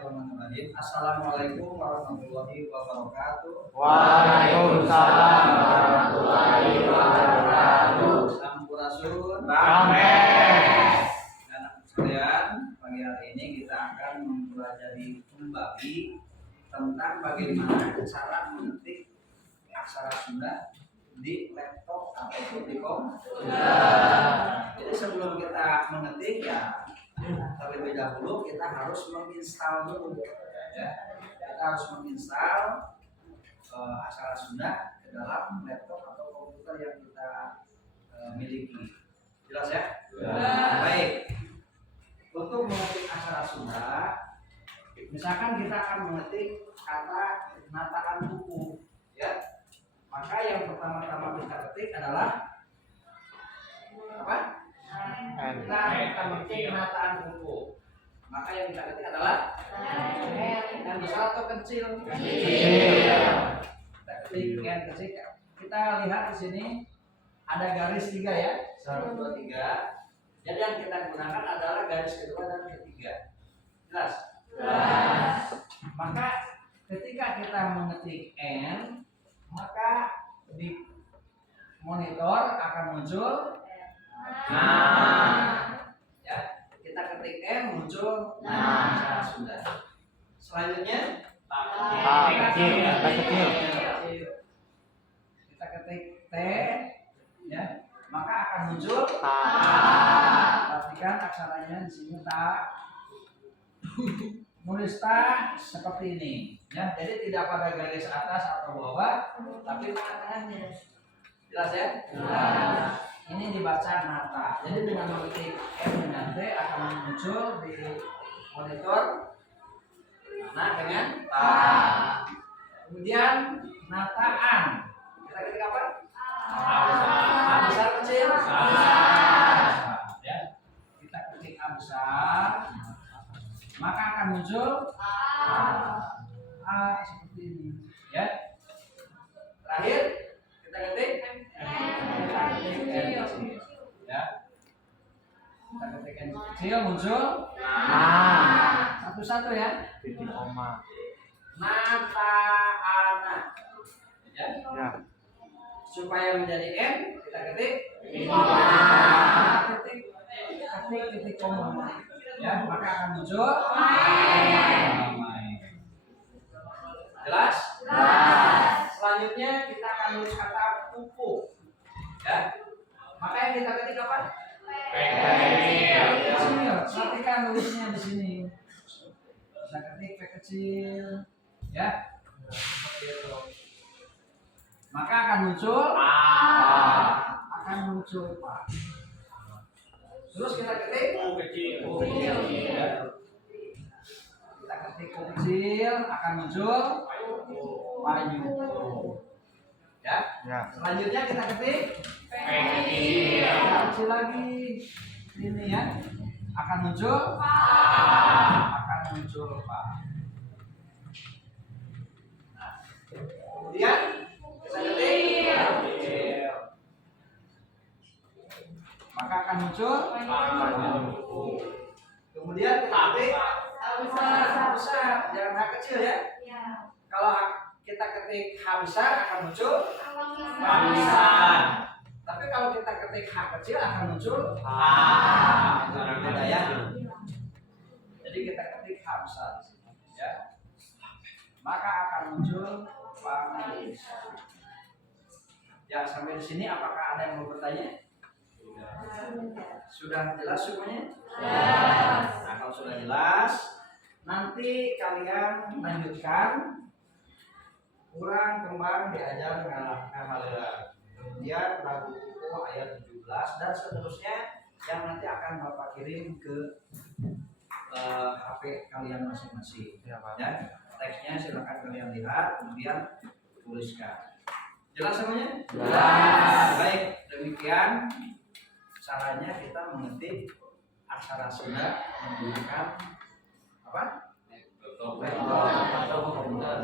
Bismillahirrahmanirrahim. Assalamualaikum warahmatullahi wabarakatuh. Waalaikumsalam warahmatullahi wabarakatuh. Sampurasun. Rame. Anak sekalian, pagi hari ini kita akan mempelajari kembali tentang bagaimana cara mengetik aksara Sunda di laptop ataupun di komputer. Jadi sebelum kita mengetik ya terlebih dahulu kita harus menginstal dulu ya. Kita harus menginstal aksara Sunda ke dalam laptop atau komputer yang kita miliki. Jelas ya? Baik. Untuk mengetik aksara Sunda, misalkan kita akan mengetik kata nataan buku ya. Maka yang pertama-tama kita ketik adalah apa? Kita mengetik penataan buku. Maka yang kita ketik adalah N. N besar atau kecil? Kecil. Kita ketik N kecil. Kita lihat di sini ada garis 3 ya. 1, 2, 3. Jadi yang kita gunakan adalah garis kedua dan ketiga. Jelas? Jelas. Maka ketika kita mengetik N, maka di monitor akan muncul ya, kita ketik N muncul aksara Sunda. Selanjutnya kecil. Kita ketik T ya, maka akan muncul perhatikan aksaranya di sini ta. Nulis ta seperti ini ya, jadi tidak pada garis atas atau bawah tapi tengah-tengahnya. Jelas ya? Jelas. Ini dibaca nata. Jadi dengan mengetik M dengan T akan muncul di monitor nah dengan ta. Kemudian nataan. Kita ketik apa? A besar kecil? Ya. Kita ketik A besar. Maka akan muncul A seperti ini. Ya. Terakhir kita ketik ya, kita ketik N kecil muncul satu-satu ya, titik koma. nataana ya. Supaya menjadi N kita ketik titik koma ya, maka akan muncul jelas. Selanjutnya kita akan nulis kata pupu ya. Maka yang kita ketik apa? Kecil. Perhatikan nulisnya di sini. Kita ketik P kecil, ya. Maka akan muncul Pak. Terus kita ketik U kecil. Ya. Kita ketik U kecil akan muncul Payu. Ya. Selanjutnya kita ketik kecil lagi ini ya, akan muncul Pak. Nah, kemudian kita ketik maka akan muncul kemudian kita ketik besar, jangan H kecil ya. Kalau kita ketik H besar akan muncul besar. Tapi kalau kita ketik H kecil akan muncul beda ya. Jadi kita ketik H besar ya. Maka akan muncul Panisa. Ya, sampai di sini apakah ada yang mau bertanya? Sudah jelas semuanya? Nah, kalau sudah jelas, nanti kalian lanjutkan kurang kembang diajar ngamalera. Kemudian lagu buku ayat 17 dan seterusnya yang nanti akan Bapak kirim ke HP kalian masing-masing. Ya, teksnya silakan kalian lihat kemudian tuliskan. Jelas semuanya? Jelas. Baik, demikian caranya kita mengetik aksara Sunda menggunakan apa? Laptop atau komputer.